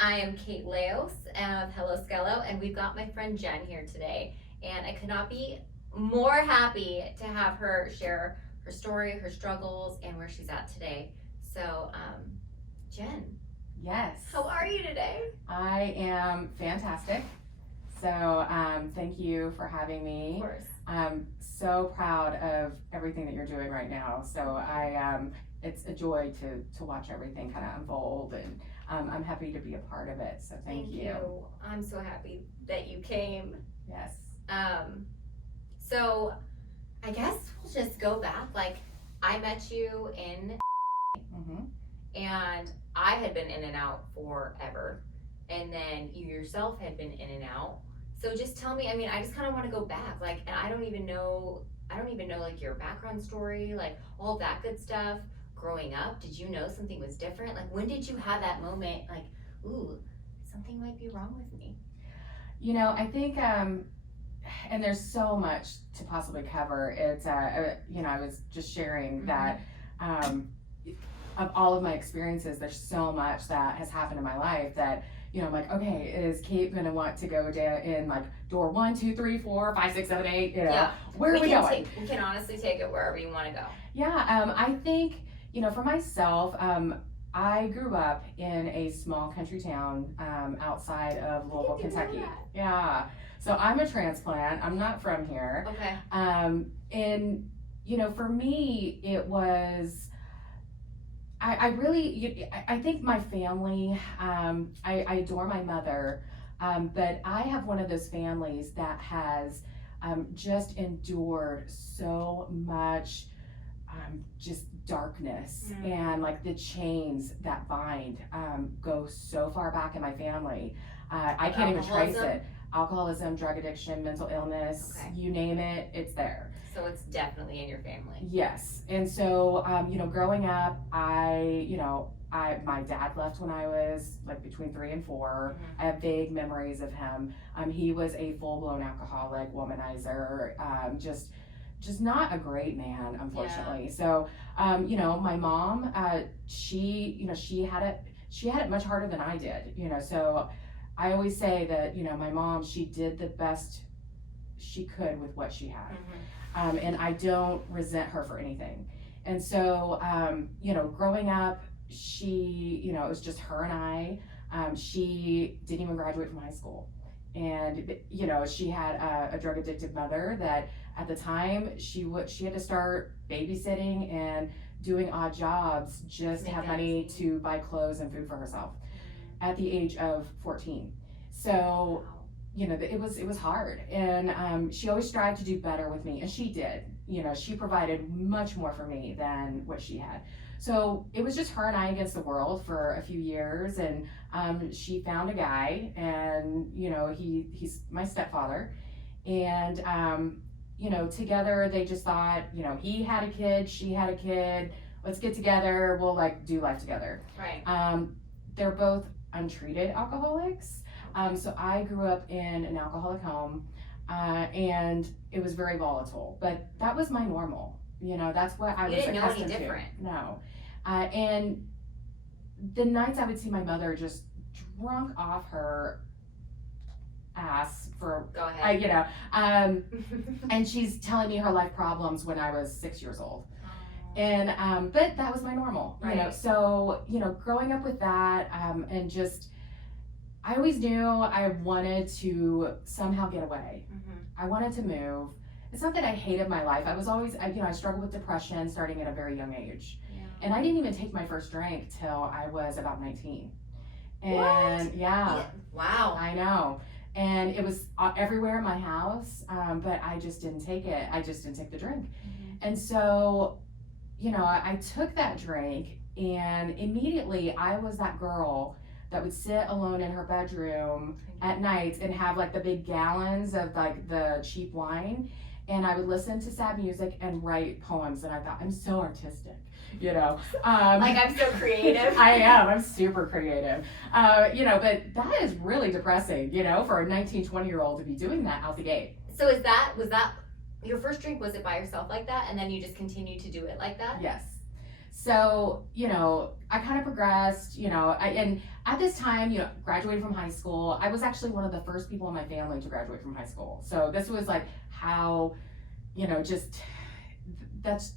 I am Kate Leos of Fellow Skelo, and we've got my friend Jen here today. And I could not be more happy to have her share her story, her struggles, and where she's at today. So, Jen. Yes. How are you today? I am fantastic. So thank you for having me. Of course. I'm so proud of everything that you're doing right now. So it's a joy to watch everything kind of unfold, and I'm happy to be a part of it. So thank you. I'm so happy that you came. Yes. So I guess we'll just go back. Like, I met you in, and I had been in and out forever, and then you yourself had been in and out. So just tell me, I mean, I just kind of want to go back, like, and I don't even know like your background story, like all that good stuff. Growing up, did you know something was different? Like, when did you have that moment, like, ooh, something might be wrong with me? You know, I think, and there's so much to possibly cover. It's, you know, I was just sharing that of all of my experiences, there's so much that has happened in my life that, you know, I'm like, okay, is Kate gonna want to go down in like door 1, 2, 3, 4, 5, 6, 7, 8? You know, yeah. Where are we going? We can honestly take it wherever you want to go. Yeah, I think, you know, for myself, I grew up in a small country town outside of Louisville, Kentucky. Yeah, so I'm a transplant. I'm not from here. Okay. And you know, for me, it was. I think my family, I adore my mother, but I have one of those families that has just endured so much just darkness, and like the chains that bind go so far back in my family. I can't even trace it. Alcoholism, drug addiction, mental illness, you name it, it's there. So it's definitely in your family. Yes. And so, you know, growing up, my dad left when I was like between 3 and 4. I have vague memories of him. He was a full-blown alcoholic, womanizer, just not a great man, unfortunately. Yeah. So, you know, my mom, she had it much harder than I did, you know, so I always say that, you know, my mom, she did the best she could with what she had. And I don't resent her for anything. And so, you know, growing up, she, you know, it was just her and I. She didn't even graduate from high school. And, you know, she had a drug addicted mother that at the time she had to start babysitting and doing odd jobs just to have money to buy clothes and food for herself at the age of 14. So, you know, it was hard, and she always strived to do better with me, and she did. You know, she provided much more for me than what she had. So it was just her and I against the world for a few years, and she found a guy, and you know, he's my stepfather, and you know, together they just thought, you know, he had a kid, she had a kid, let's get together, we'll like do life together. Right. They're both untreated alcoholics. So I grew up in an alcoholic home, and it was very volatile, but that was my normal. You know, that's what I was accustomed to. You didn't know any different. No. And the nights I would see my mother just drunk off her ass for, go ahead. you know, and she's telling me her life problems when I was 6 years old. And, but that was my normal, you know, so, you know, growing up with that, and just, I always knew I wanted to somehow get away. I wanted to move. It's not that I hated my life. I was always, you know, I struggled with depression starting at a very young age. Yeah. And I didn't even take my first drink till I was about 19. And what? Yeah. Wow. I know. And it was everywhere in my house, but I just didn't take it. I just didn't take the drink. And so, you know, I took that drink, and immediately I was that girl that would sit alone in her bedroom at night and have like the big gallons of like the cheap wine, and I would listen to sad music and write poems, and I thought, I'm so artistic, you know. Like, I'm so creative. I am, I'm super creative. You know, but that is really depressing, you know, for a 19, 20-year-old to be doing that out the gate. So was that your first drink? Was it by yourself like that, and then you just continued to do it like that? Yes. So, I kind of progressed, and at this time, graduated from high school. I was actually one of the first people in my family to graduate from high school. So this was like how, just, that's,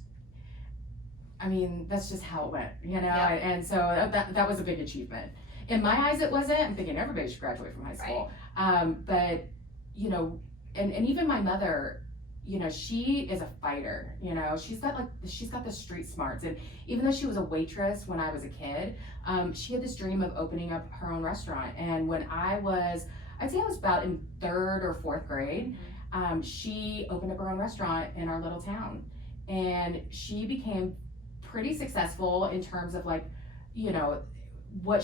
that's just how it went, Yeah. and so that was a big achievement. In my eyes, it wasn't. I'm thinking everybody should graduate from high school. But, and even my mother, she is a fighter, she's got the street smarts. And even though she was a waitress when I was a kid, she had this dream of opening up her own restaurant. And when I'd say I was about in 3rd or 4th grade, she opened up her own restaurant in our little town. And she became pretty successful in terms of what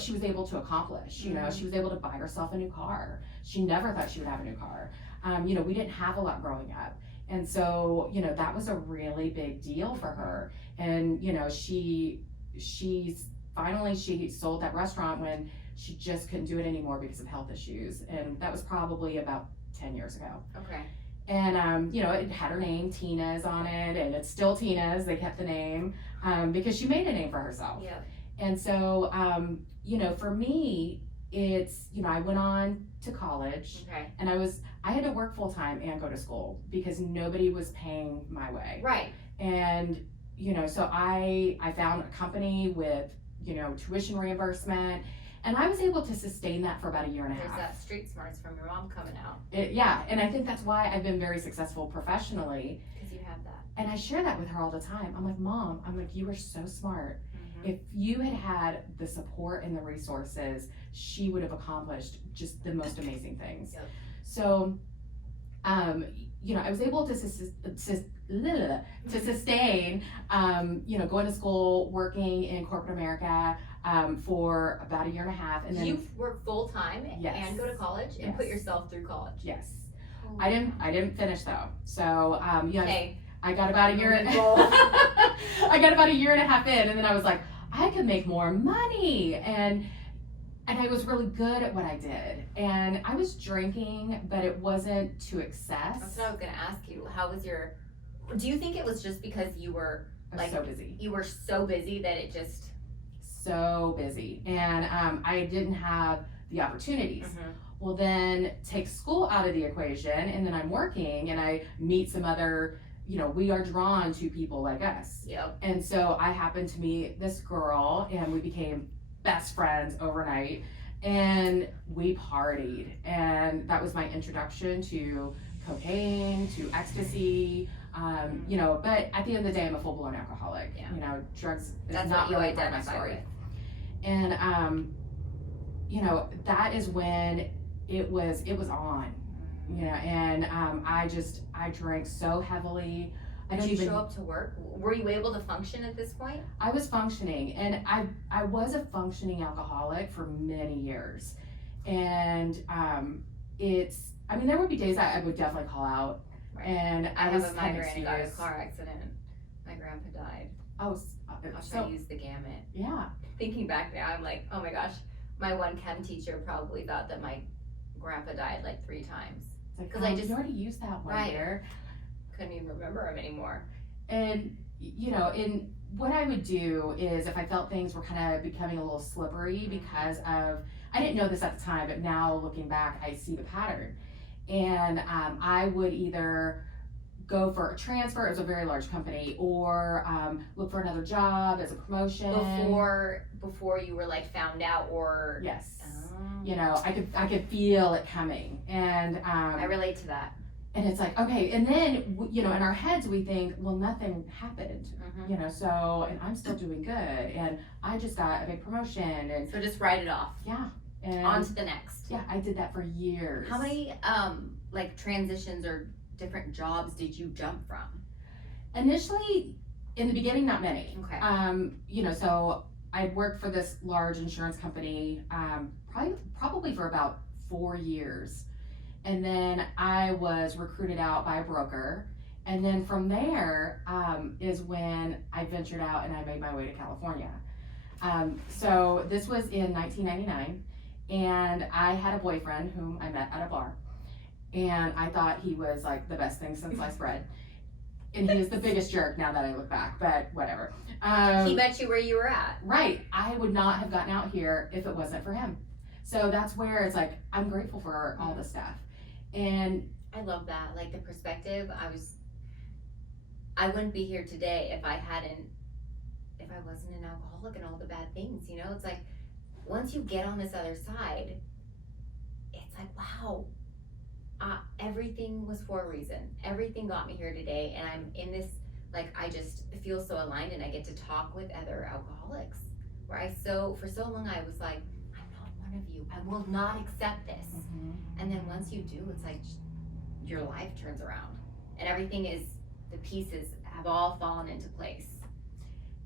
she was able to accomplish. She was able to buy herself a new car. She never thought she would have a new car. We didn't have a lot growing up. And so, that was a really big deal for her. And, she finally sold that restaurant when she just couldn't do it anymore because of health issues. And that was probably about 10 years ago. Okay. And, it had her name, Tina's, on it, and it's still Tina's. They kept the name because she made a name for herself. Yeah. And so, for me, it's, I went on to college. Okay. And I had to work full time and go to school because nobody was paying my way. Right. And, so I found a company with, tuition reimbursement, and I was able to sustain that for about a year and a There's half. that street smarts from your mom coming out. Yeah, and I think that's why I've been very successful professionally. Because you have that. And I share that with her all the time. I'm like, Mom, you were so smart. Mm-hmm. If you had had the support and the resources, she would have accomplished just the most amazing things. Yep. So, I was able to sustain, going to school, working in corporate America for about a year and a half. And then You work full time Yes. and go to college and Yes. put yourself through college. Yes. Oh, I didn't finish though. So, Okay. I got about a year. I got about a year and a half in, and then I was like, I could make more money, and I was really good at what I did. And I was drinking, but it wasn't to excess. That's what I was gonna ask you. How was your? Do you think it was just because you were I was so busy, you were so busy that it just? so busy, and I didn't have the opportunities. Mhm. Well, then take school out of the equation, and then I'm working, and I meet some other. We are drawn to people like us. Yep. And so I happened to meet this girl, and we became best friends overnight, and we partied, and that was my introduction to cocaine, to ecstasy, but at the end of the day, I'm a full-blown alcoholic. Yeah. Drugs is That's not what you really part of my identify story. with. And that is when it was on. And I drank so heavily. Did you show up to work? Were you able to function at this point? I was functioning, and I was a functioning alcoholic for many years. And there would be days I would definitely call out. Right. And I was have a kind of migraine. I got in a excused. car accident. My grandpa died. So I used the gamut. yeah. Thinking back now, I'm like, oh my gosh, my one chem teacher probably thought that my grandpa died like 3 times. It's like, 'Cause I just- you already used that one Right. year. Couldn't even remember him anymore. And in what I would do is if I felt things were kind of becoming a little slippery because of, I didn't know this at the time, but now looking back, I see the pattern. And I would either go for a transfer, it was a very large company, or look for another job as a promotion. Before you were like found out or. Yes. Oh. I could feel it coming. And I relate to that. and it's like, okay, and then in our heads we think, well, nothing happened. Mhm. So, and I'm still doing good, and I just got a big promotion, and So just write it off. and On to the next. yeah, I did that for years. How many transitions or different jobs did you jump from? Initially, in the beginning, not many. Okay. So I worked for this large insurance company, probably for about 4 years, and then I was recruited out by a broker. And then from there is when I ventured out and I made my way to California. So this was in 1999, and I had a boyfriend whom I met at a bar, and I thought he was like the best thing since sliced bread. And he is the biggest jerk now that I look back, but whatever. He met you where you were at. Right. I would not have gotten out here if it wasn't for him. So that's where it's like, I'm grateful for all this stuff. And I love that. Like the perspective. I wouldn't be here today if I wasn't an alcoholic and all the bad things, you know? It's like, once you get on this other side, it's like, wow, everything was for a reason. Everything got me here today, and I'm in this, like, I just feel so aligned, and I get to talk with other alcoholics. Where for so long I was like, I'm not one of you. I will not accept this. And then once you do, it's like your life turns around, and the pieces have all fallen into place.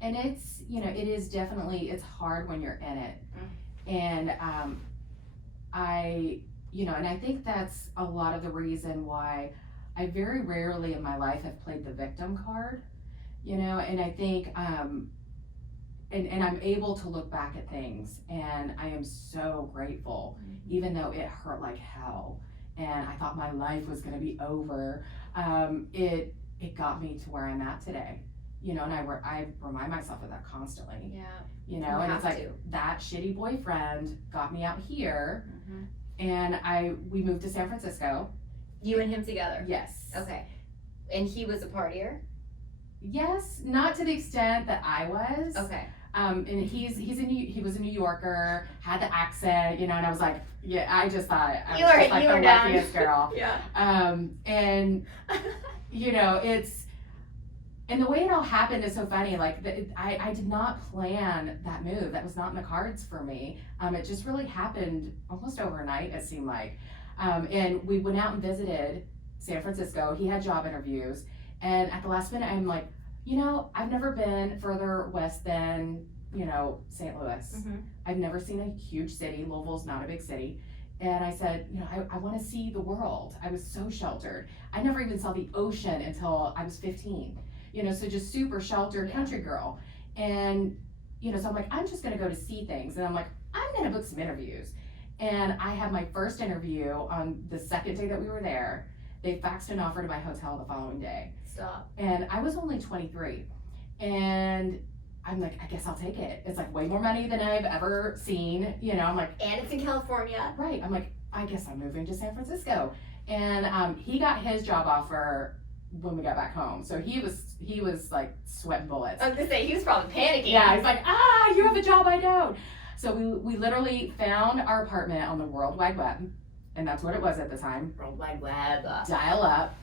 And it's, you know, it is definitely, it's hard when you're in it. And and I think that's a lot of the reason why I very rarely in my life have played the victim card, you know, and I think, and I'm able to look back at things, and I am so grateful, even though it hurt like hell, and I thought my life was gonna be over, it got me to where I'm at today. You know, and I remind myself of that constantly. Yeah. You know, and it's like that shitty boyfriend got me out here, and we moved to San Francisco. You and him together? Yes. Okay. And he was a partier? Yes, not to the extent that I was. Okay. And he was a New Yorker, had the accent, you know, and I was like, yeah, I just thought I was just like the luckiest girl. Yeah. And you know, and the way it all happened is so funny. Like, I did not plan that move. That was not in the cards for me. It just really happened almost overnight, it seemed like. And we went out and visited San Francisco. He had job interviews. And at the last minute, I'm like, you know, I've never been further west than, you know, St. Louis. I've never seen a huge city. Louisville's not a big city. And I said, you know, I want to see the world. I was so sheltered. I never even saw the ocean until I was 15. You know, so just super sheltered country girl. And, you know, so I'm like, I'm just going to go to see things. And I'm like, I'm going to book some interviews. And I had my first interview on the second day that we were there. They faxed an offer to my hotel the following day. Stop. And I was only 23. And I'm like, I guess I'll take it. It's like way more money than I've ever seen. You know, I'm like. And it's in California. Right. I'm like, I guess I'm moving to San Francisco. And he got his job offer when we got back home. So he was like sweating bullets. I was gonna say, he was probably panicking. Yeah, he's like, you have a job I don't. So we literally found our apartment on the World Wide Web, and that's what it was at the time. World Wide Web. Dial up.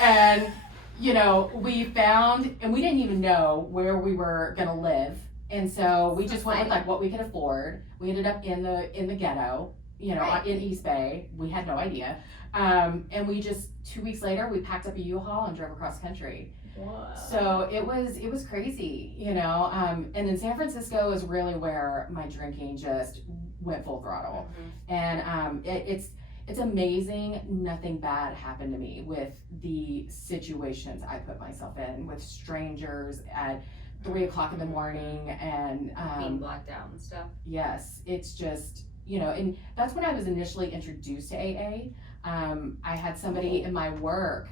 And, you know, we found, and we didn't even know where we were gonna live. And so we just went with like what we could afford. We ended up in the ghetto, you know, in East Bay. We had no idea. And we just 2 weeks later we packed up a U-Haul and drove across country. Whoa. So it was crazy, you know. And then San Francisco is really where my drinking just went full throttle. And it's amazing. Nothing bad happened to me with the situations I put myself in with strangers at 3 o'clock in the morning and being blacked out and stuff. Yes, it's just, you know, and that's when I was initially introduced to AA. I had somebody in my work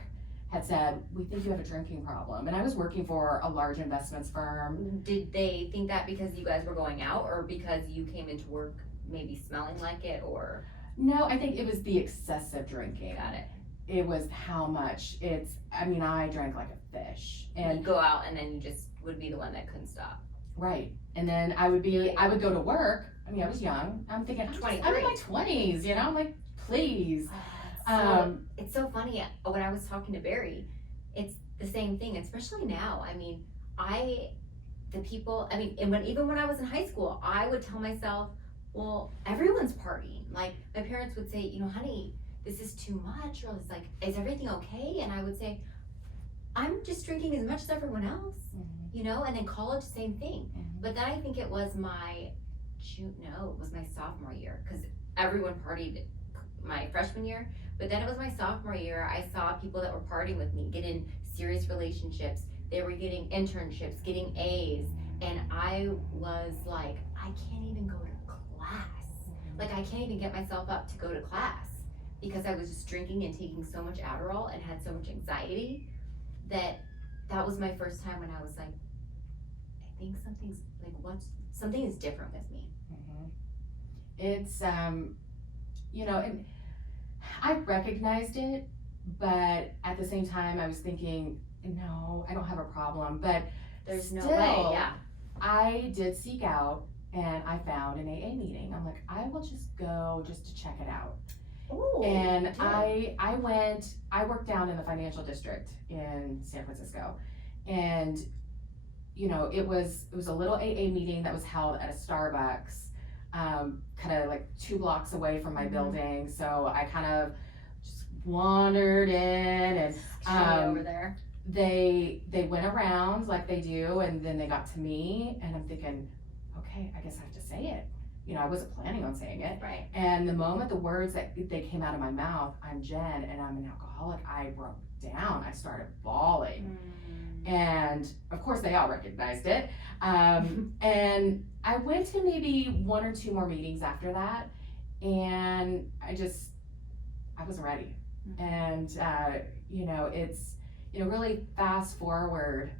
had said, we think you have a drinking problem. And I was working for a large investments firm. Did they think that because you guys were going out, or because you came into work maybe smelling like it, or? No, I think it was the excessive drinking. Got it. It was how much I drank like a fish. And you'd go out and then you just would be the one that couldn't stop. Right. And then I would go to work. I mean, I was young. I'm thinking, I'm in my 20s, you know? I'm like, please. It's so funny. When I was talking to Barry, it's the same thing, especially now. I mean, even when I was in high school, I would tell myself, well, everyone's partying. Like, my parents would say, you know, honey, this is too much, or it's like, is everything okay? And I would say, I'm just drinking as much as everyone else, you know? And then college, same thing. But then I think it was my sophomore year, because everyone partied my freshman year. But then it was my sophomore year, I saw people that were partying with me get in serious relationships. They were getting internships, getting A's. And I was like, I can't even go to class. Like, I can't even get myself up to go to class because I was just drinking and taking so much Adderall and had so much anxiety that that was my first time when I was like, I think something is different with me. It's, you know, and I recognized it, but at the same time, I was thinking, no, I don't have a problem. But There's no still, way, yeah. I did seek out and I found an AA meeting. I'm like, I will just go just to check it out. Ooh, And good. I worked down in the financial district in San Francisco. And, you know, it was a little AA meeting that was held at a Starbucks, kind of like 2 blocks away from my building. So I kind of just wandered in and over there. they went around like they do, and then they got to me, and I'm thinking, okay, I guess I have to say it. You know, I wasn't planning on saying it. Right. And the moment the words that they came out of my mouth, I'm Jen and I'm an alcoholic, I broke down. I started bawling. And of course they all recognized it. And I went to maybe 1 or 2 more meetings after that, and I wasn't ready. And, you know, it's, you know, really fast forward,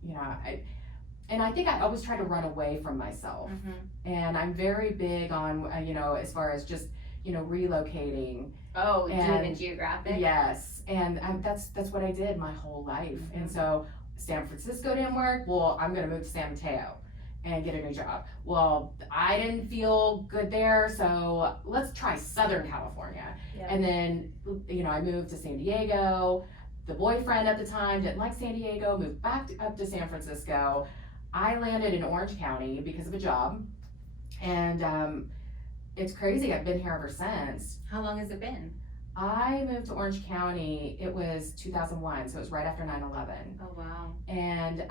you know, I think I always try to run away from myself. And I'm very big on, you know, as far as just, you know, relocating. Oh, doing the geographic? Yes, and that's what I did my whole life. And so San Francisco didn't work, well, I'm gonna move to San Mateo and get a new job. Well, I didn't feel good there, so let's try Southern California. Yep. And then, you know, I moved to San Diego. The boyfriend at the time didn't like San Diego, moved back up to San Francisco. I landed in Orange County because of a job, and it's crazy, I've been here ever since. How long has it been? I moved to Orange County, it was 2001, so it was right after 9/11. Oh, wow. And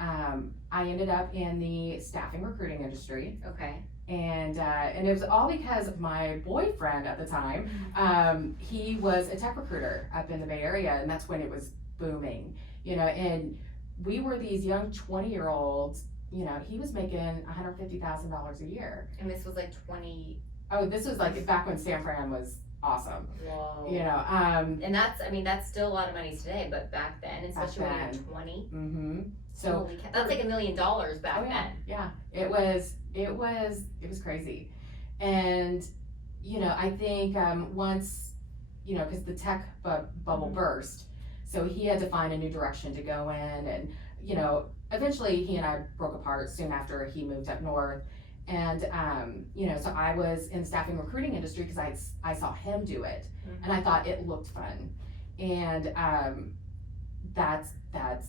I ended up in the staffing recruiting industry. Okay. And it was all because of my boyfriend at the time. He was a tech recruiter up in the Bay Area, and that's when it was booming, you know, and we were these young 20-year-olds, you know, he was making $150,000 a year. And this was like 20. Oh, this was like back when San Fran was awesome. Whoa. You know, and that's still a lot of money today, but back then, especially when you're 20. So holy cow, that's like $1 million back then. Yeah, it was crazy. And, you know, I think once, you know, because the tech bubble burst, so he had to find a new direction to go in, and, you know, eventually he and I broke apart soon after he moved up north. And, you know, so I was in the staffing recruiting industry because I saw him do it, and I thought it looked fun. And that's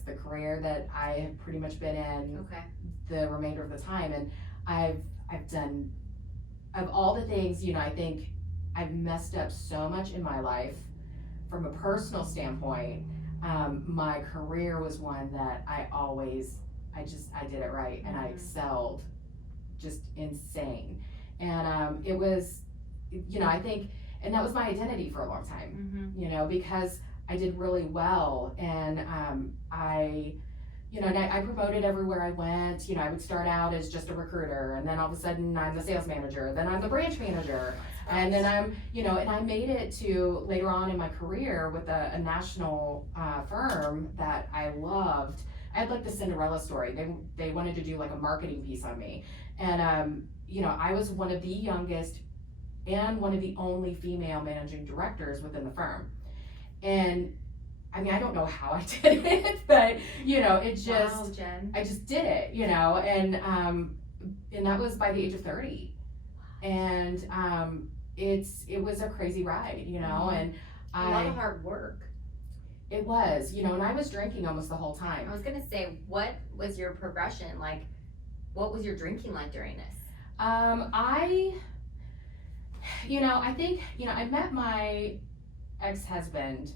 the career that I have pretty much been in the remainder of the time. And I've done, of all the things, you know, I think I've messed up so much in my life from a personal standpoint. My career was one that I did it right, and I excelled just insane. And it was, you know, I think, and that was my identity for a long time, you know, because I did really well. And you know, and I promoted everywhere I went. You know, I would start out as just a recruiter, and then all of a sudden I'm the sales manager, then I'm the branch manager, and then I'm, you know, and I made it to later on in my career with a national firm that I loved. I had like the Cinderella story. They wanted to do like a marketing piece on me. And, you know, I was one of the youngest and one of the only female managing directors within the firm. And I mean, I don't know how I did it, but, you know, it just, wow, Jen. I just did it, you know, and that was by the age of 30. And it was a crazy ride, you know, and a lot of hard work. It was, you know, and I was drinking almost the whole time. I was gonna say, what was your progression? Like, what was your drinking like during this? You know, I think, you know, I met my ex-husband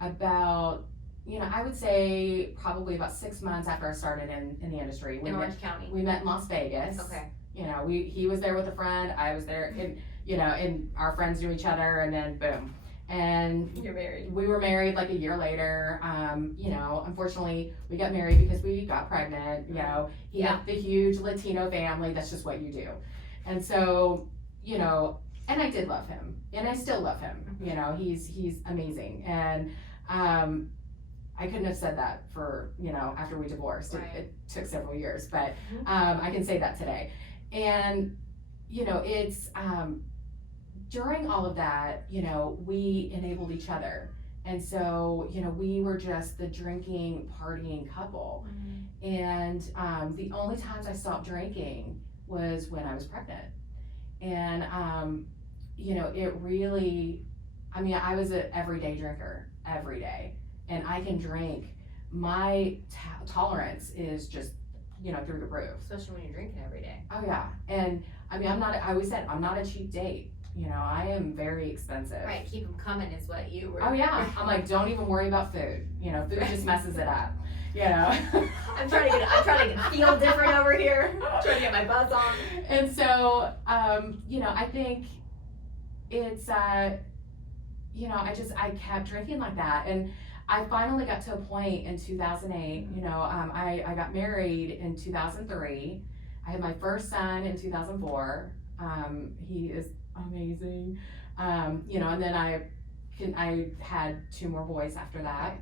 about, you know, I would say probably about 6 months after I started in the industry. In Orange County. We met in Las Vegas. Okay. You know, he was there with a friend, I was there, and, you know, and our friends knew each other, and then boom. And you're married. We were married like a year later. You know, unfortunately, we got married because we got pregnant. You know, he had the huge Latino family. That's just what you do. And so, you know, and I did love him, and I still love him. You know, he's amazing. And I couldn't have said that for, after we divorced. Right. It took several years, but I can say that today. And, it's, during all of that, we enabled each other. And so, we were just the drinking, partying couple. And the only times I stopped drinking was when I was pregnant. And, it really, I was an everyday drinker, every day. And I can drink. My tolerance is just, through the roof. Especially when you're drinking every day. Oh yeah. And I always said, I'm not a cheap date. I am very expensive. Right, keep them coming is what you were. Oh yeah. I'm like, don't even worry about food. Food just messes it up. I'm trying to feel different over here. Trying to get my buzz on. And so, I think it's, I kept drinking like that. And I finally got to a point in 2008, I got married in 2003. I had my first son in 2004. He is amazing. And then I had 2 more boys after that.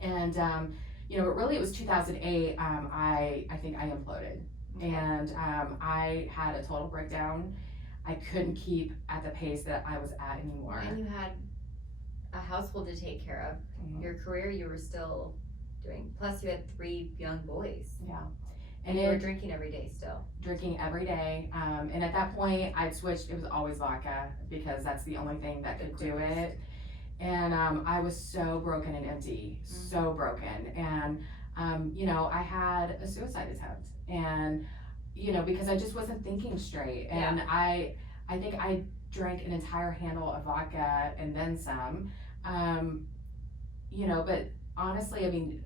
And, but really it was 2008, I think I imploded. And I had a total breakdown. I couldn't keep at the pace that I was at anymore. And you had a household to take care of. Your career you were still doing. Plus you had 3 young boys. Yeah. And you were drinking every day still. Drinking every day. And at that point I'd switched, it was always vodka because that's the only thing that could do it. And I was so broken and empty, so broken. And, I had a suicide attempt. And, because I just wasn't thinking straight. And I think I drank an entire handle of vodka and then some. But honestly,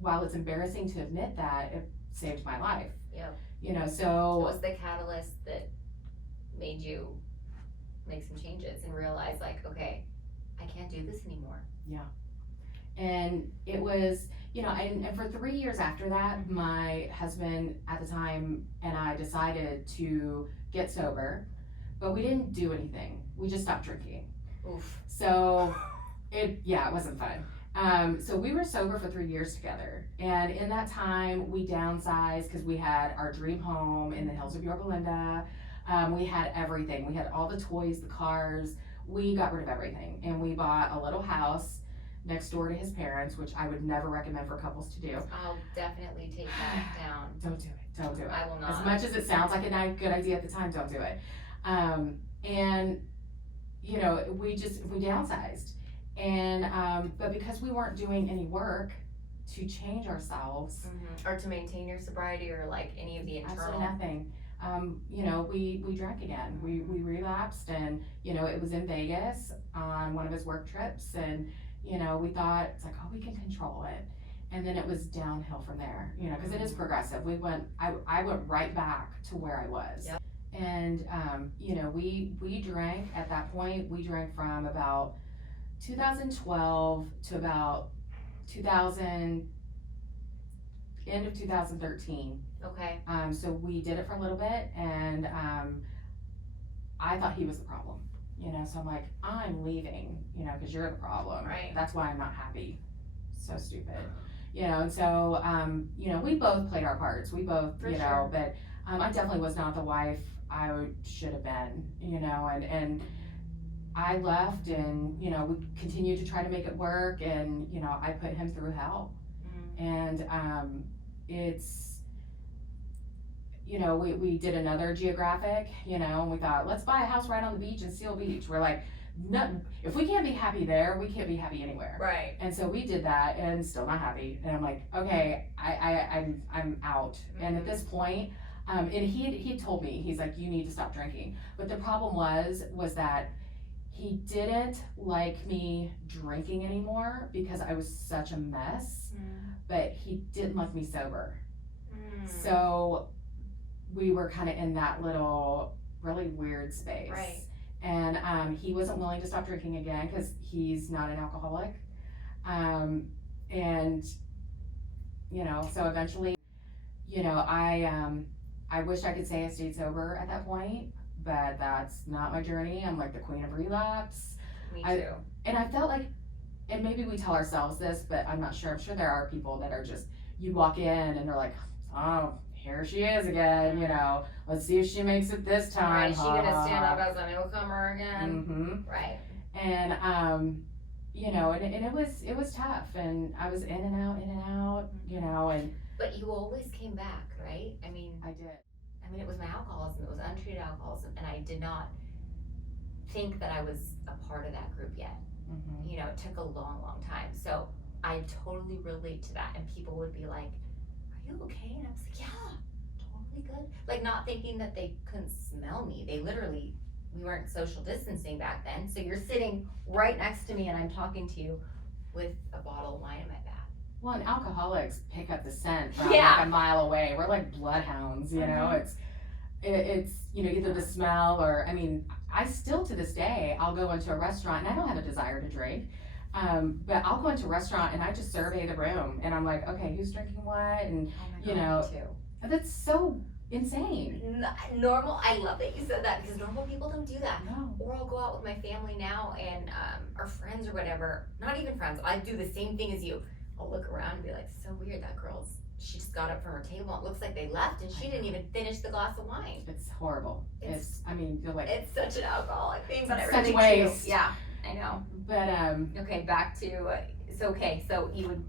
while it's embarrassing to admit that, it saved my life. Yep. So. What was the catalyst that made you make some changes and realize like, okay, I can't do this anymore? Yeah. And it was, and for 3 years after that, my husband at the time and I decided to get sober, but we didn't do anything. We just stopped drinking. Oof. So it wasn't fun. So we were sober for 3 years together. And in that time we downsized because we had our dream home in the hills of Yorba Linda. We had everything. We had all the toys, the cars. We got rid of everything and we bought a little house next door to his parents, which I would never recommend for couples to do. I'll definitely take that down. Don't do it. Don't do it. I will not. As much as it sounds like a good idea at the time, don't do it. And we downsized. And but because we weren't doing any work to change ourselves, or to maintain your sobriety or like any of the internal. Absolutely nothing. We drank again. We relapsed, and it was in Vegas on one of his work trips, and we thought it's like, oh, we can control it, and then it was downhill from there. Because it is progressive. I went right back to where I was. Yep. And we drank at that point. We drank from about 2012 to about end of 2013. Okay. So we did it for a little bit, and I thought he was the problem, so I'm like, I'm leaving, because you're the problem. Right. That's why I'm not happy. So stupid. And so, we both played our parts. We both, For sure. But I definitely was not the wife I should have been, and I left, and, we continued to try to make it work, and, I put him through hell. And it's, we did another geographic, and we thought, let's buy a house right on the beach in Seal Beach. We're like, no, if we can't be happy there, we can't be happy anywhere. Right. And so we did that, and still not happy. And I'm like, okay, I'm out. And at this point, and he told me, he's like, you need to stop drinking. But the problem was that he didn't like me drinking anymore because I was such a mess, but he didn't like me sober. So we were kind of in that little really weird space. Right. And he wasn't willing to stop drinking again because he's not an alcoholic. And so eventually, I wish I could say I stayed sober at that point, but that's not my journey. I'm like the queen of relapse. Me too. And I felt like and maybe we tell ourselves this, but I'm not sure. I'm sure there are people that are just, you walk in and they're like, oh, here she is again, you know, let's see if she makes it this time. Right, she gonna stand up as a newcomer again. Mm-hmm. Right. And, you know, and it was tough, and I was in and out, you know, and. But you always came back, right? I mean, I did. it was my alcoholism, it was untreated alcoholism, and I did not think that I was a part of that group yet. Mm-hmm. You know, it took a long, long time. So I totally relate to that, and people would be like, are you okay? And I was like, yeah, totally good. Like, not thinking that they couldn't smell me. They literally, we weren't social distancing back then, so you're sitting right next to me and I'm talking to you with a bottle of wine in my bag. Well, and alcoholics pick up the scent from Yeah. like a mile away. We're like bloodhounds, you know. It's you know, either the smell or, I mean, I still to this day, I'll go into a restaurant and I don't have a desire to drink, but I'll go into a restaurant and I just survey the room and I'm like, okay, who's drinking what, and Oh my God, you know, me too. that's so insane. Normal, I love that you said that, because normal people don't do that. No. Or I'll go out with my family now and our friends or whatever, not even friends, I do the same thing as you. I'll look around and be like, so weird, that girl's, she just got up from her table, it looks like they left and she didn't even finish the glass of wine. It's horrible. I mean, you're like, It's such an alcoholic thing, but I such really waste. do. Yeah, I know. but Okay, back to, so you would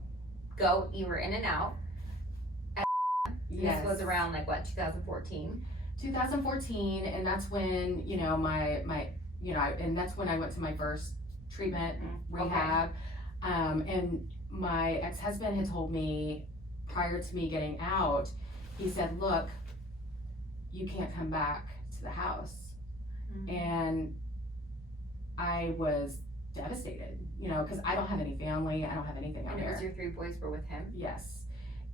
go, you were in and out. yes. This was around like what, 2014? 2014, and that's when, you know, my you know, and that's when I went to my first treatment rehab. And my ex-husband had told me prior to me getting out, he said, look, you can't come back to the house. And I was devastated, you know, because I don't have any family, I don't have anything out And it there. was your 3 boys were with him? Yes.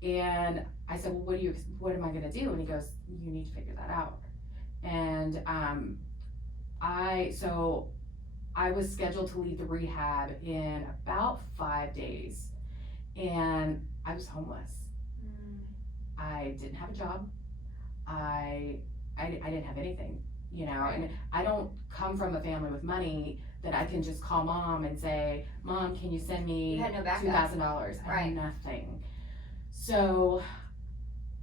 And I said, well, what am I gonna do? And he goes, you need to figure that out. And I was scheduled to leave the rehab in about 5 days, and I was homeless. I didn't have a job. I didn't have anything, you know, and I don't come from a family with money that I can just call mom and say, Mom, can you send me You had no backup. $2,000? I Right. had nothing. So,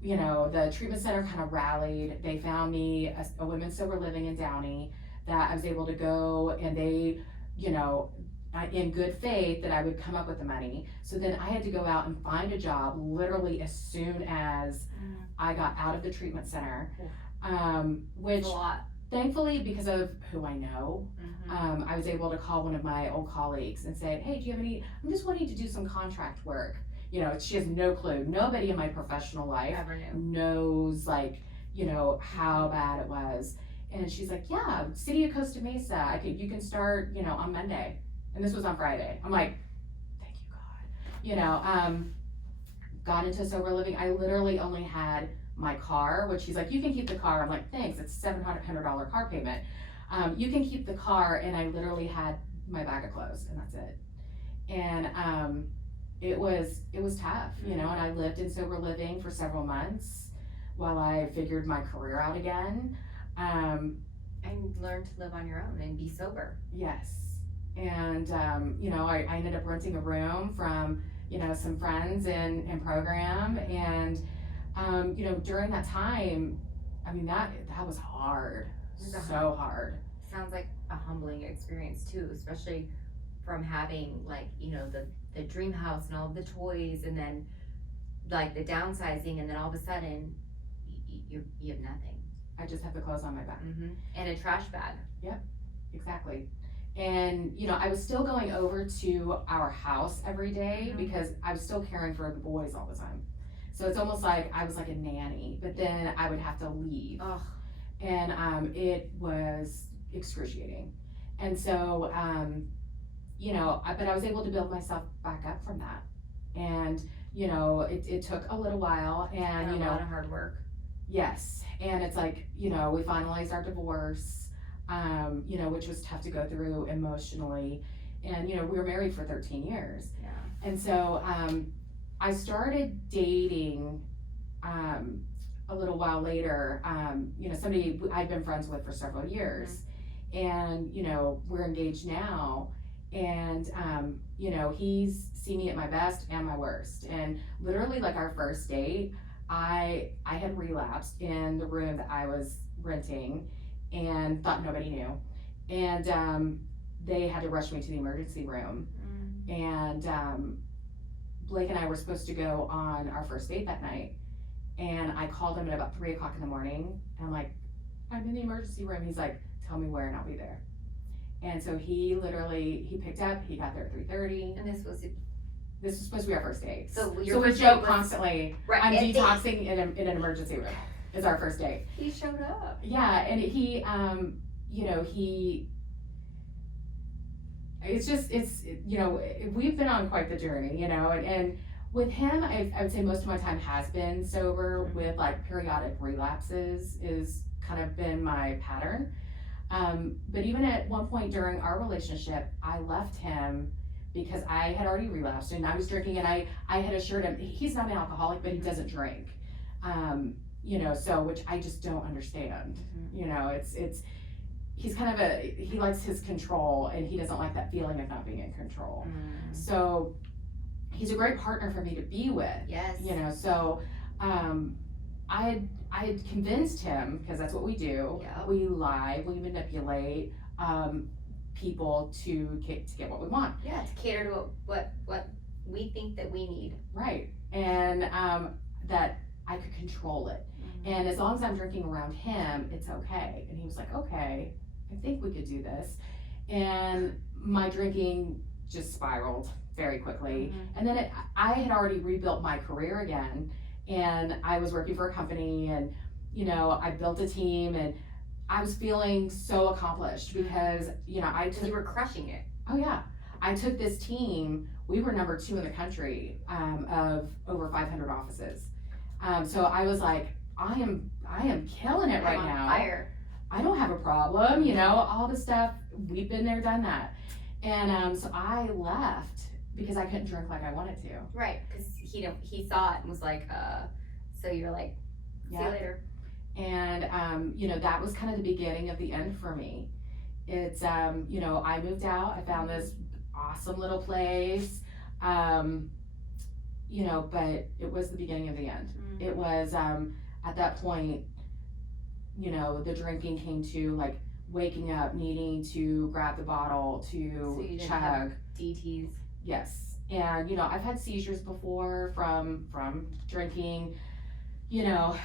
you know, the treatment center kind of rallied. They found me a women's sober living in Downey that I was able to go, and they, you know, in good faith that I would come up with the money. So then I had to go out and find a job literally as soon as I got out of the treatment center, which A lot. thankfully, because of who I know, I was able to call one of my old colleagues and say, hey, do you have any, I'm just wanting to do some contract work. You know, she has no clue. Nobody in my professional life Never knew. knows, like, you know, how bad it was. And she's like, yeah, City of Costa Mesa, you can start, you know, on Monday. And this was on Friday. I'm like, thank you, God. You know, got into sober living. I literally only had my car, which she's like, you can keep the car. I'm like, thanks, it's $700 car payment. You can keep the car, and I literally had my bag of clothes, and that's it. And it was tough, you know, and I lived in sober living for several months while I figured my career out again. And learn to live on your own and be sober. Yes. And, you know, I ended up renting a room from, you know, some friends in program. And, you know, during that time, I mean, that was hard. So hard. Sounds like a humbling experience too, especially from having, like, you know, the dream house and all of the toys, and then like the downsizing, and then all of a sudden you have nothing. I just have the clothes on my back. And a trash bag. Exactly. And, you know, I was still going over to our house every day because I was still caring for the boys all the time. So it's almost like I was like a nanny, but then I would have to leave. Ugh. And it was excruciating. And so, you know, but I was able to build myself back up from that. And, you know, it took a little while, and, you a know, lot of hard work. yes. And it's like, you know, we finalized our divorce, you know, which was tough to go through emotionally. And, you know, we were married for 13 years. Yeah. And so, I started dating, a little while later, you know, somebody I'd been friends with for several years. And, you know, we're engaged now. And, you know, he's seen me at my best and my worst. And literally, like our first date, I had relapsed in the room that I was renting and thought nobody knew. And they had to rush me to the emergency room. And Blake and I were supposed to go on our first date that night. And I called him at about 3 o'clock in the morning. And I'm like, I'm in the emergency room. He's like, tell me where and I'll be there. And so he picked up, he got there at 3:30. And this was supposed to be our first date. So we first joke date was- constantly, right. I'm detoxing in an emergency room is our first date. He showed up. Yeah, and he, you know, you know, we've been on quite the journey, you know, and with him, I would say most of my time has been sober with like periodic relapses is kind of been my pattern. But even at one point during our relationship, I left him because I had already relapsed and I was drinking, and I had assured him he's not an alcoholic, but he doesn't drink. You know, so which I just don't understand. You know, he's kind of he likes his control and he doesn't like that feeling of not being in control. So he's a great partner for me to be with. Yes. You know, so I had convinced him, because that's what we do. Yep. We lie, we manipulate people to get what we want. Yeah, to cater to what we think that we need. Right. And that I could control it. And as long as I'm drinking around him, it's okay. And he was like, okay, I think we could do this. And my drinking just spiraled very quickly. And then I had already rebuilt my career again. And I was working for a company, and, you know, I built a team, and I was feeling so accomplished because, you know, You were crushing it. Oh yeah. I took this team, we were number 2 in the country of over 500 offices. So I was like, I am killing it right now. Fire. I don't have a problem, you know, all the stuff, we've been there, done that. And so I left because I couldn't drink like I wanted to. Right, because he saw it and was like, so you're like, see you later. And, you know, that was kind of the beginning of the end for me. It's, you know, I moved out, I found this awesome little place, you know, but it was the beginning of the end. It was, at that point, you know, the drinking came to like waking up, needing to grab the bottle to So you didn't chug. have DTs. Yes. And, you know, I've had seizures before from drinking, you know,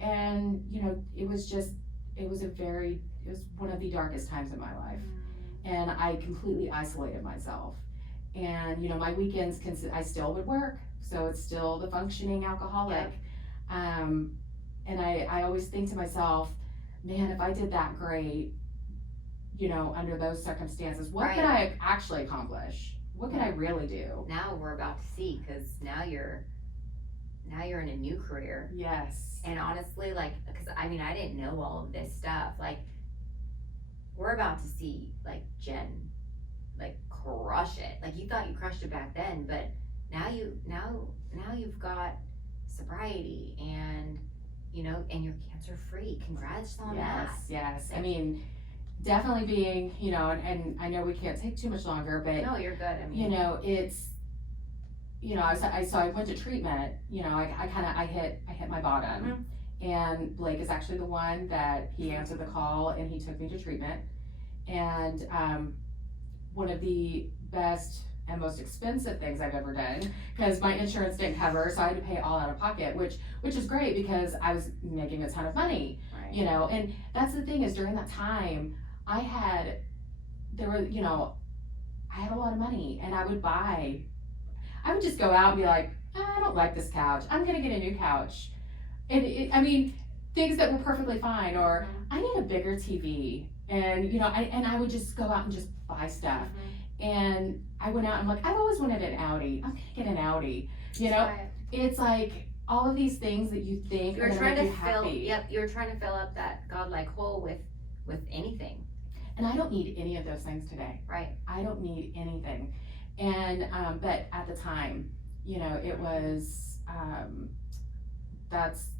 and, you know, it was one of the darkest times in my life. And I completely isolated myself. And, you know, my weekends, I still would work. So it's still the functioning alcoholic. And I always think to myself, man, if I did that great, you know, under those circumstances, what could I actually accomplish? What could I really do? Now we're about to see, because now you're in a new career. Yes. And honestly, like, because I mean, I didn't know all of this stuff. Like, we're about to see, like, Jen, like, crush it. Like, you thought you crushed it back then, but now you've got sobriety and, you know, and you're cancer free. Congrats on that. Yes. I mean, definitely being, you know, and I know we can't take too much longer, but No, you're good. I mean, you know, it's, you know, I went to treatment, you know, I hit my bottom. And Blake is actually the one that he answered the call and he took me to treatment. And one of the best and most expensive things I've ever done, because my insurance didn't cover, so I had to pay all out of pocket, which is great because I was making a ton of money, you know. And that's the thing, is during that time, I had a lot of money, and I would just go out and be like, I don't like this couch, I'm gonna get a new couch. And I mean, things that were perfectly fine, or I need a bigger TV, and you know, I would just go out and just buy stuff. And I went out and I'm like, I've always wanted an Audi, I'm gonna get an Audi, you know. It's like all of these things that you think you're are trying gonna to make you happy. you're trying to fill up that godlike hole with anything. And I don't need any of those things today. Right. I don't need anything. And but at the time, you know, it was that's,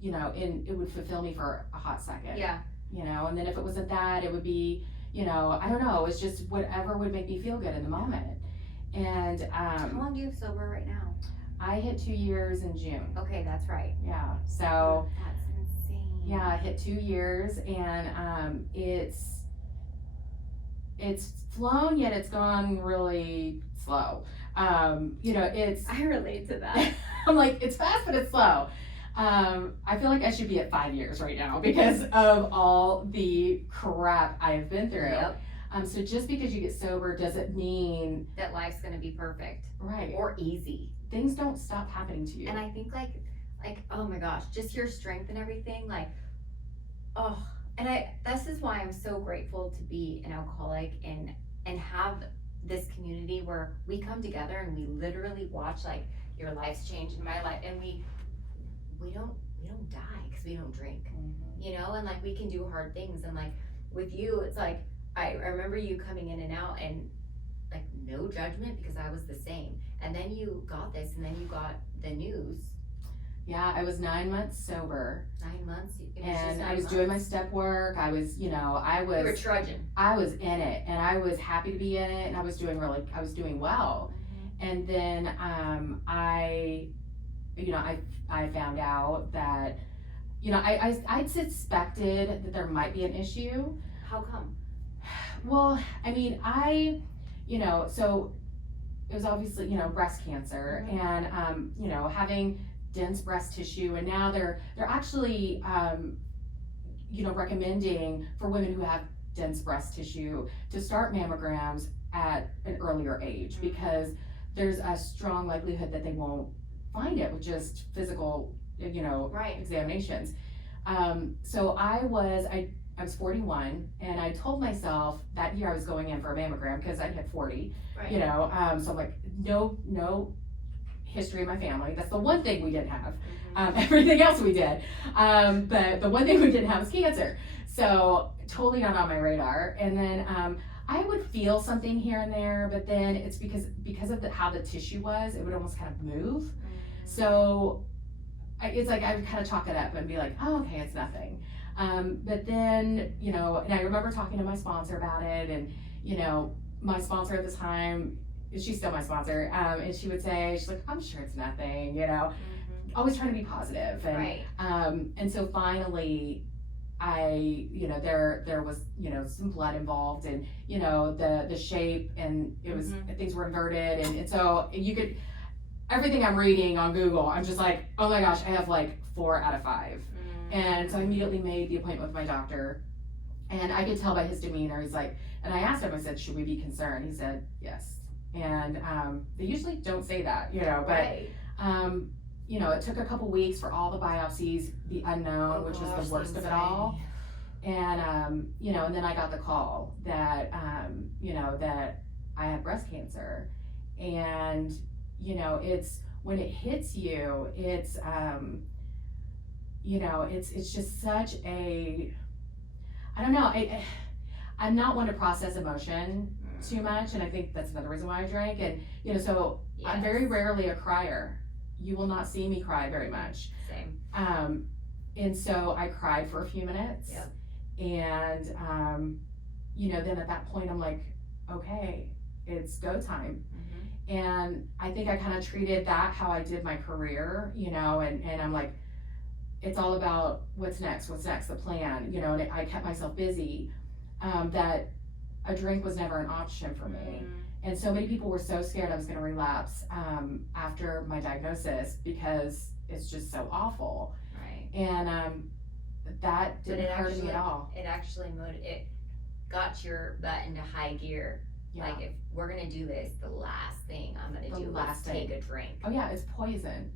you know, it would fulfill me for a hot second. Yeah. You know, and then if it wasn't that, it would be, you know, I don't know, it's just whatever would make me feel good in the moment. And How long do you have sober right now? I hit 2 years in June. Okay, that's right. Yeah, so That's insane. yeah, I hit 2 years, and it's flown, yet it's gone really slow. You know, it's I relate to that. I'm like, it's fast, but it's slow. I feel like I should be at 5 years right now because of all the crap I have been through. Yep. So just because you get sober doesn't mean That life's gonna be perfect right. or easy. Things don't stop happening to you. And I think like oh my gosh, just your strength and everything, like, oh, and this is why I'm so grateful to be an alcoholic and have this community where we come together and we literally watch like your life's change in my life, and we don't die because we don't drink, you know, and like we can do hard things, and like with you, it's like I remember you coming in and out and like no judgment because I was the same, and then you got this, and then you got the news. Yeah, I was 9 months sober. 9 months. And I was doing my step work. I was, you know, You were trudging. I was in it, and I was happy to be in it, and I was doing well. And then I found out that, you know, I'd suspected that there might be an issue. How come? Well, I mean, so it was obviously, you know, breast cancer, and you know, having dense breast tissue, and now they're actually you know, recommending for women who have dense breast tissue to start mammograms at an earlier age, because there's a strong likelihood that they won't find it with just physical, you know, examinations. So I was 41, and I told myself that year I was going in for a mammogram because I hit 40, you know, so I'm like, no history in my family. That's the one thing we didn't have. Everything else we did. But the one thing we didn't have was cancer. So totally not on my radar. And then I would feel something here and there, but then it's because of how the tissue was, it would almost kind of move. So it's like I would kind of chalk it up and be like, oh, okay, it's nothing. But then, you know, and I remember talking to my sponsor about it, and, you know, my sponsor at the time, she's still my sponsor, and she would say, she's like, I'm sure it's nothing, you know, always trying to be positive. And, and so finally, you know, there was, you know, some blood involved, and, you know, the shape, and it was, things were inverted, and so you could, everything I'm reading on Google, I'm just like, oh my gosh, I have like 4 out of 5. And so I immediately made the appointment with my doctor, and I could tell by his demeanor, he's like, and I asked him, I said, should we be concerned? He said, yes. And they usually don't say that, you know, but, you know, it took a couple weeks for all the biopsies, the unknown, which was the worst of it all. And, you know, and then I got the call that, you know, that I had breast cancer. And, you know, it's, when it hits you, it's, you know, it's just such a, I don't know, I'm not one to process emotion too much, and I think that's another reason why I drank. And, you know, so I'm very rarely a crier. You will not see me cry very much. Same. And so I cried for a few minutes. And, you know, then at that point I'm like, okay, it's go time. And I think I kind of treated that how I did my career, you know, and I'm like, it's all about what's next, the plan, you know, and I kept myself busy, that a drink was never an option for me. And so many people were so scared I was going to relapse after my diagnosis, because it's just so awful. And that didn't hurt me at all. It actually it got your butt into high gear. Like, if we're going to do this, the last thing I'm going to do is take a drink. Oh yeah, it's poison.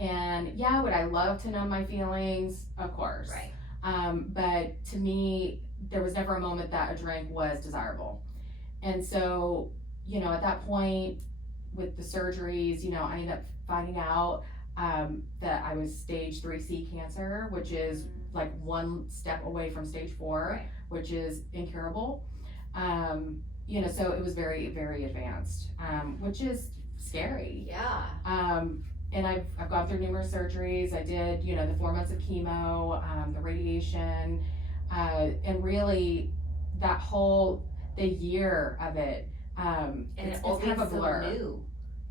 And yeah, would I love to numb my feelings? Of course. But to me, there was never a moment that a drink was desirable. And so, you know, at that point with the surgeries, you know, I ended up finding out that I was stage 3C cancer, which is like 1 step away from stage 4, which is incurable. You know, so it was very, very advanced, which is scary. And I've gone through numerous surgeries. I did, you know, the 4 months of chemo, the radiation, and really that whole, the year of it, And it's it all kind of a so blur. new.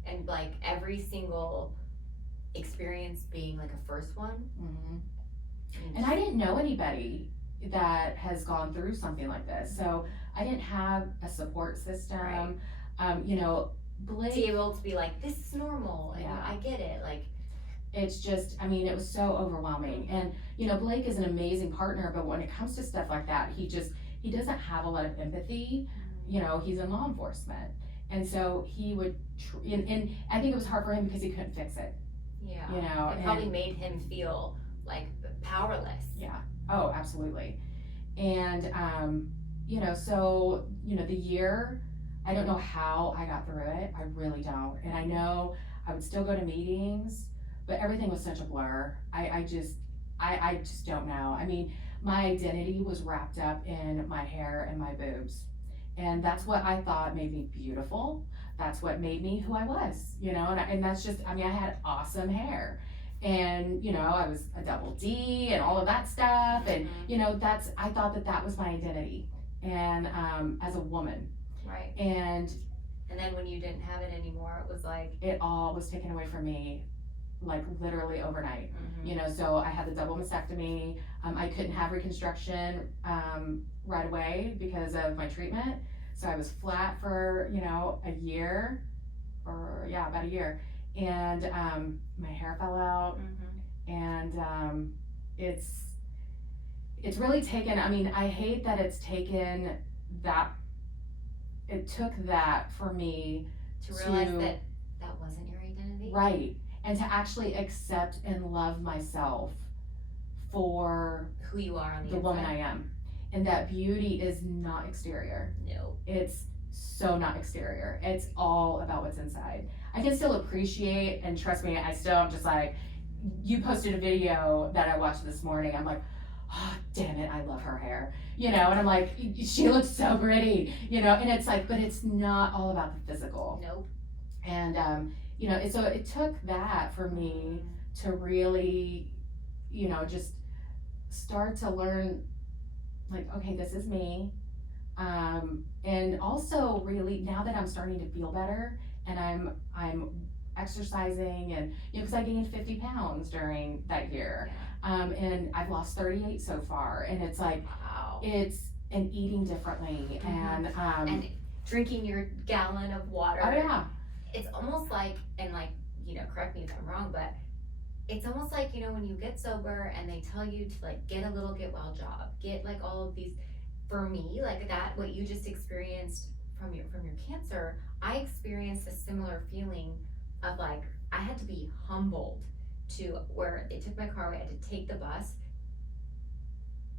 And like every single experience being like a first one. Mhm. And I didn't know anybody that has gone through something like this, so I didn't have a support system. Right. You know, To Blake, be able to be like, this is normal, and Yeah. I get it, like, it's just, I mean, it was so overwhelming. And, you know, Blake is an amazing partner, but when it comes to stuff like that, he doesn't have a lot of empathy. You know, he's in law enforcement. And so he would, and I think it was hard for him because he couldn't fix it, yeah. you know. It probably made him feel like powerless. Yeah. Oh, absolutely. And, you know, so, you know, the year, I don't know how I got through it. I really don't. And I know I would still go to meetings, but everything was such a blur. I just don't know. I mean, my identity was wrapped up in my hair and my boobs. And that's what I thought made me beautiful. That's what made me who I was, you know, and that's just, I mean, I had awesome hair. And, you know, I was a double D and all of that stuff. And, you know, I thought that was my identity. And, as a woman. Right. And then when you didn't have it anymore, it was like, it all was taken away from me, like literally overnight. mhm. You know, so I had the double mastectomy. I couldn't have reconstruction, right away because of my treatment. So I was flat for, you know, a year, or yeah, about a year. And, my hair fell out. Mhm. And, it's really taken, I mean, I hate that it took that for me To realize that that wasn't your identity. right, and to actually accept and love myself for Who you are on the the inside. woman I am. And that beauty is not exterior. No. It's so not exterior. It's all about what's inside. I can still appreciate, and trust me, I still am just like, you posted a video that I watched this morning. I'm like, oh, damn it, I love her hair. You know, and I'm like, she looks so pretty, you know, and it's like, but it's not all about the physical. Nope. And, you know, so it took that for me to really, you know, just start to learn, like, okay, this is me. And also really, now that I'm starting to feel better and I'm exercising, and, you know, cause I gained 50 pounds during that year. And I've lost 38 so far. And it's like, Wow. and eating differently. Mhm. And drinking your gallon of water. oh yeah. It's almost like, and like, you know, correct me if I'm wrong, but it's almost like, you know, when you get sober and they tell you to like get a little get well job, get like all of these, for me, like that, what you just experienced from your cancer, I experienced a similar feeling of like, I had to be humbled to where they took my car away, I had to take the bus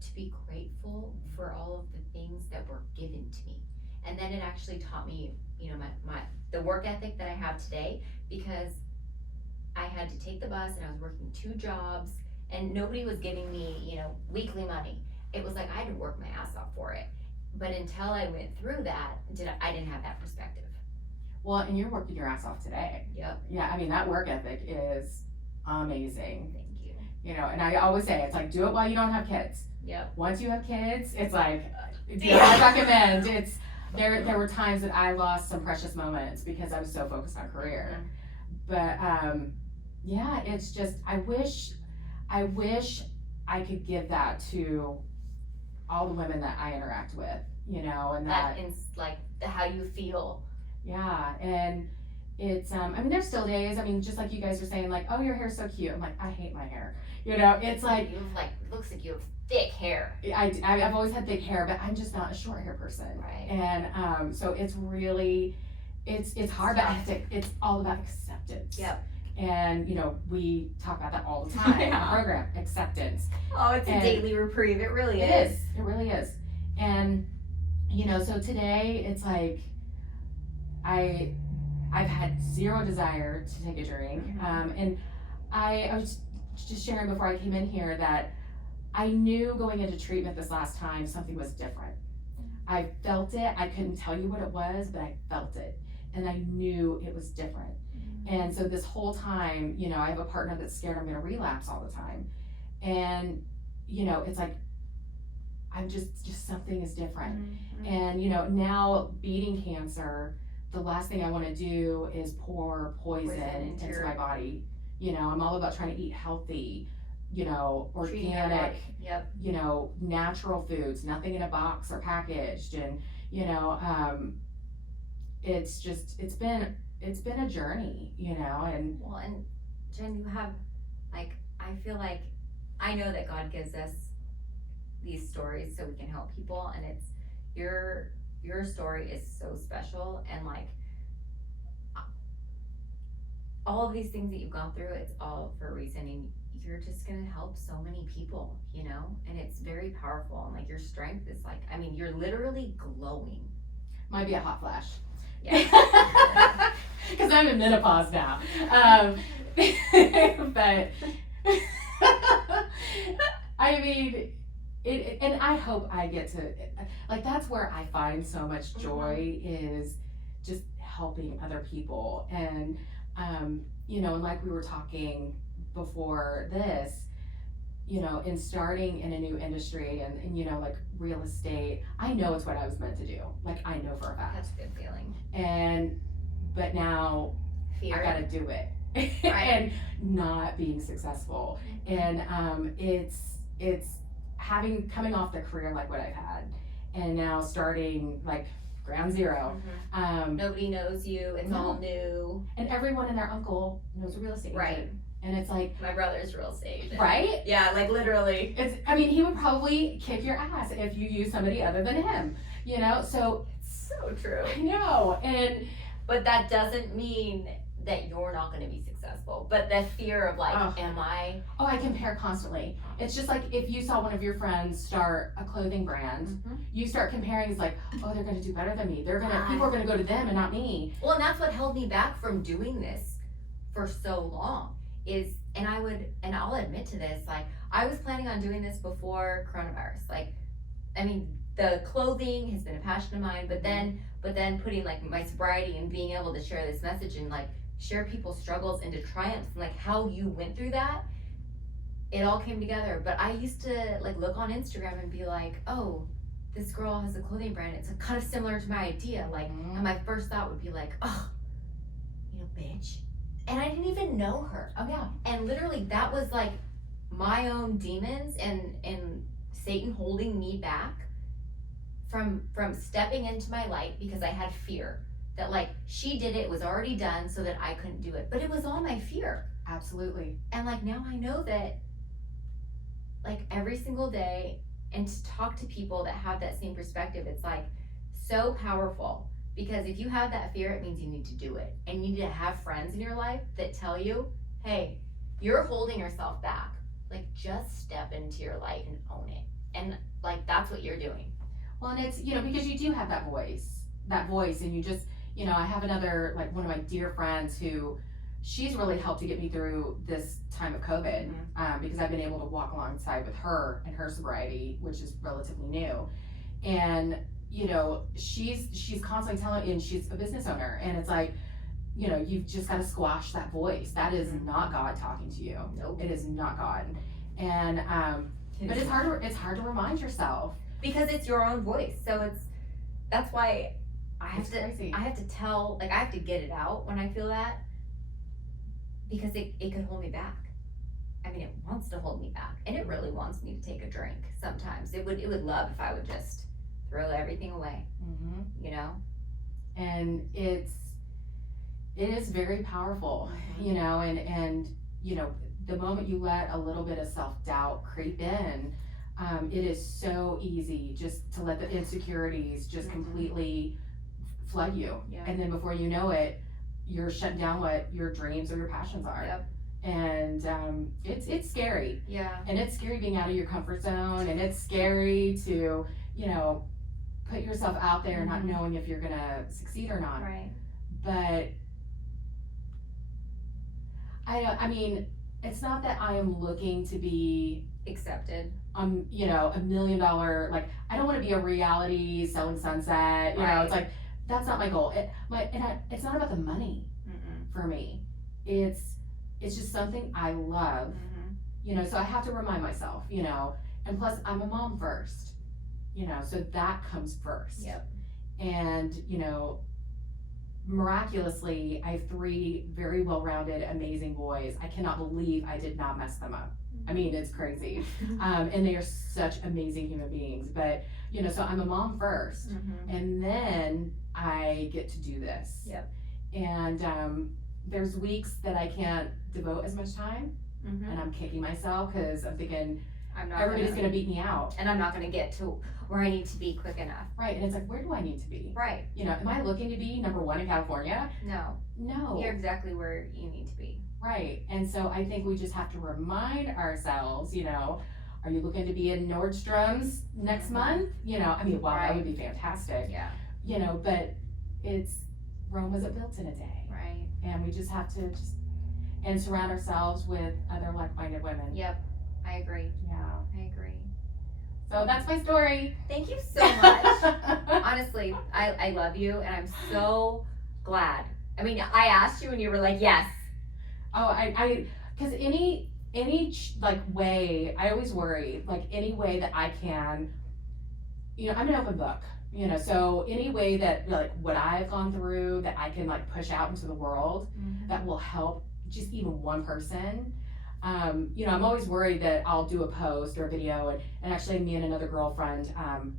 to be grateful for all of the things that were given to me. And then it actually taught me, you know, the work ethic that I have today, because I had to take the bus and I was working 2 jobs and nobody was giving me, you know, weekly money. It was like I had to work my ass off for it. But until I went through that, I didn't have that perspective. Well, and you're working your ass off today. Yep. Yeah, I mean, that work ethic is amazing. Thank you. You know, and I always say, it's like, do it while you don't have kids. Yep. Once you have kids, it's like, I recommend, there were times that I lost some precious moments because I was so focused on career. Mm-hmm. But, yeah, it's just, I wish I could give that to all the women that I interact with, you know, and that like how you feel. yeah, and it's, I mean, there's still days, I mean, just like you guys are saying, like, oh, your hair's so cute. I'm like, I hate my hair. You know, it's like, You have like, it looks like you have thick hair. I've always had thick hair, but I'm just not a short hair person. Right. And, so it's really, it's hard, but it's all about acceptance. Yep. And, you know, we talk about that all the time in our program, acceptance. Oh, it's a daily reprieve. It really is. It really is. And, you know, so today it's like, I've had zero desire to take a drink. Mm-hmm. And I was just sharing before I came in here that I knew going into treatment this last time something was different. I felt it. I couldn't tell you what it was, but I felt it. And I knew it was different. And so this whole time, you know, I have a partner that's scared I'm gonna relapse all the time. And, you know, it's like, I'm just something is different. Mm-hmm. And, you know, now beating cancer, the last thing I want to do is pour poison into my body. You know, I'm all about trying to eat healthy, you know, organic, Yep. you know, natural foods, nothing in a box or packaged. And, you know, it's been a journey, you know. And Well, and Jen, you have, like, I feel like, I know that God gives us these stories so we can help people, and it's, your story is so special, and like, all of these things that you've gone through, it's all for a reason, and you're just gonna help so many people, you know, and it's very powerful, and like, your strength is like, I mean, you're literally glowing. Might be a hot flash. Yeah. Because I'm in menopause now. But I mean, and I hope I get to, like, that's where I find so much joy, is just helping other people. And, you know, and like we were talking before this, you know, in starting in a new industry and you know, like real estate, I know it's what I was meant to do. Like, I know for a fact. That's a good feeling. But now Fear. I gotta do it. Right. And not being successful. And it's coming off the career like what I've had, and now starting like ground zero. Nobody knows you, it's all new. And everyone and their uncle knows a real estate agent. And it's like, my brother's real estate agent. Right? Yeah, like literally. I mean, he would probably kick your ass if you use somebody other than him, you know? So It's so true. I know. But that doesn't mean that you're not going to be successful. But the fear of like, am I? Oh, I compare constantly. It's just like if you saw one of your friends start a clothing brand, you start comparing. It's like, oh, they're going to do better than me. People are going to go to them and not me. Well, and that's what held me back from doing this for so long. And I'll admit to this, like, I was planning on doing this before coronavirus. Like, I mean, the clothing has been a passion of mine, but then putting like my sobriety and being able to share this message and like share people's struggles into triumphs and like how you went through that, it all came together. But I used to like look on Instagram and be like, oh, this girl has a clothing brand. It's kind of similar to my idea. Like, and my first thought would be like, oh, you know, bitch. And I didn't even know her. Oh yeah. And literally that was like my own demons and Satan holding me back from stepping into my light, because I had fear that like she did it was already done so that I couldn't do it. But it was all my fear. Absolutely. And like now I know that like every single day, and to talk to people that have that same perspective, it's like so powerful. Because if you have that fear, it means you need to do it. And you need to have friends in your life that tell you, hey, you're holding yourself back. Like, just step into your light and own it. And like, that's what you're doing. Well, and it's, you know, because you do have that voice, and you just, you know, I have another, like one of my dear friends who, she's really helped to get me through this time of COVID, because I've been able to walk alongside with her and her sobriety, which is relatively new. And you know, she's constantly telling, and she's a business owner, and it's like, you know, you've just got to squash that voice. That is not God talking to you. Nope. It is not God. And but it's hard to remind yourself, because it's your own voice. So that's why I have to tell, like, I have to get it out when I feel that, because it could hold me back. I mean, it wants to hold me back, and it really wants me to take a drink sometimes. It would love if I would just throw everything away, you know? And it is very powerful, you know, and you know, the moment you let a little bit of self-doubt creep in, it is so easy just to let the insecurities just completely flood you. Yeah. And then before you know it, you're shutting down what your dreams or your passions are. Yep. And it's scary. Yeah. And it's scary being out of your comfort zone, and it's scary to, you know, put yourself out there not knowing if you're gonna succeed or not. Right. But I mean, it's not that I am looking to be accepted. You know, $1 million, like, I don't want to be a reality selling sunset, you know, it's like, that's not my goal. It's not about the money for me. It's just something I love, you know, so I have to remind myself, you know, and plus I'm a mom first, so that comes first. Yep. And, miraculously, I have 3 very well-rounded, amazing boys. I cannot believe I did not mess them up. I mean, it's crazy. And they are such amazing human beings. But, so I'm a mom first, and then I get to do this. Yep. And there's weeks that I can't devote as much time, and I'm kicking myself because I'm thinking everybody's gonna beat me out. And I'm not gonna get to where I need to be quick enough. Right, and it's like, where do I need to be? Right. Am I looking to be number 1 in California? No. You're exactly where you need to be. Right, and so I think we just have to remind ourselves, are you looking to be in Nordstrom's next month? Wow, that would be fantastic. Yeah. But Rome wasn't built in a day. Right. And we just have to and surround ourselves with other like-minded women. Yep, I agree. Yeah. I agree. So that's my story. Thank you so much. Honestly, I love you, and I'm so glad. I mean, I asked you and you were like, yes. Oh, because any way, I always worry, any way that I can, I'm an open book, so any way that what I've gone through that I can push out into the world that will help just even one person. I'm always worried that I'll do a post or a video, and actually me and another girlfriend,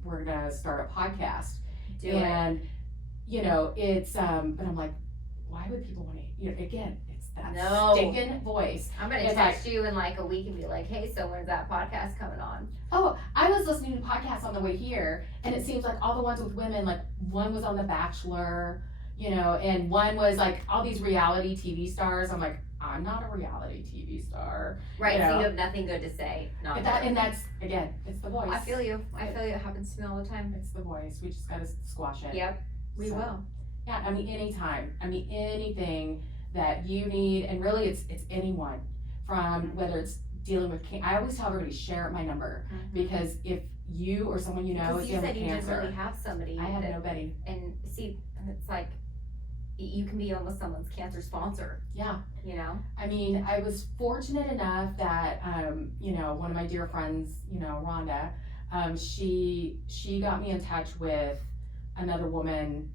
we're gonna start a podcast. It's, but I'm like, why would people want to, again, it's that stinking voice. I'm gonna text you in a week and be like, hey, so when's that podcast coming on? Oh, I was listening to podcasts on the way here, and it seems like all the ones with women, one was on The Bachelor, and one was all these reality TV stars. I'm like, I'm not a reality TV star. Right, so you have nothing good to say. And that's, again, it's the voice. I feel you. It happens to me all the time. It's the voice. We just gotta squash it. Yep, we will. Yeah, anytime. Anything that you need, and really it's anyone, from whether it's dealing with I always tell everybody, share my number, because if you or someone you know is dealing with cancer. You didn't really have somebody. I have nobody. And see, it's you can be almost someone's cancer sponsor. Yeah. I was fortunate enough that, one of my dear friends, Rhonda, she got me in touch with another woman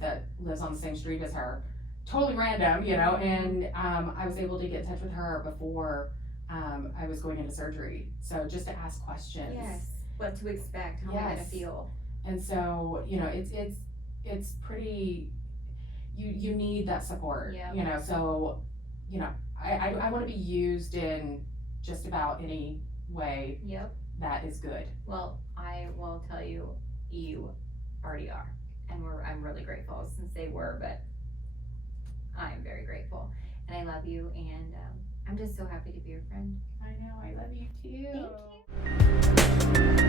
that lives on the same street as her. Totally random, and I was able to get in touch with her before I was going into surgery. So just to ask questions. Yes. What to expect, how am I gonna feel. And so, it's pretty, you need that support. Yep. So, I want to be used in just about any way. Yep. That is good. Well, I will tell you, you already are. And I'm really grateful, since they were, but I'm very grateful. And I love you, and I'm just so happy to be your friend. I know, I love you too. Thank you.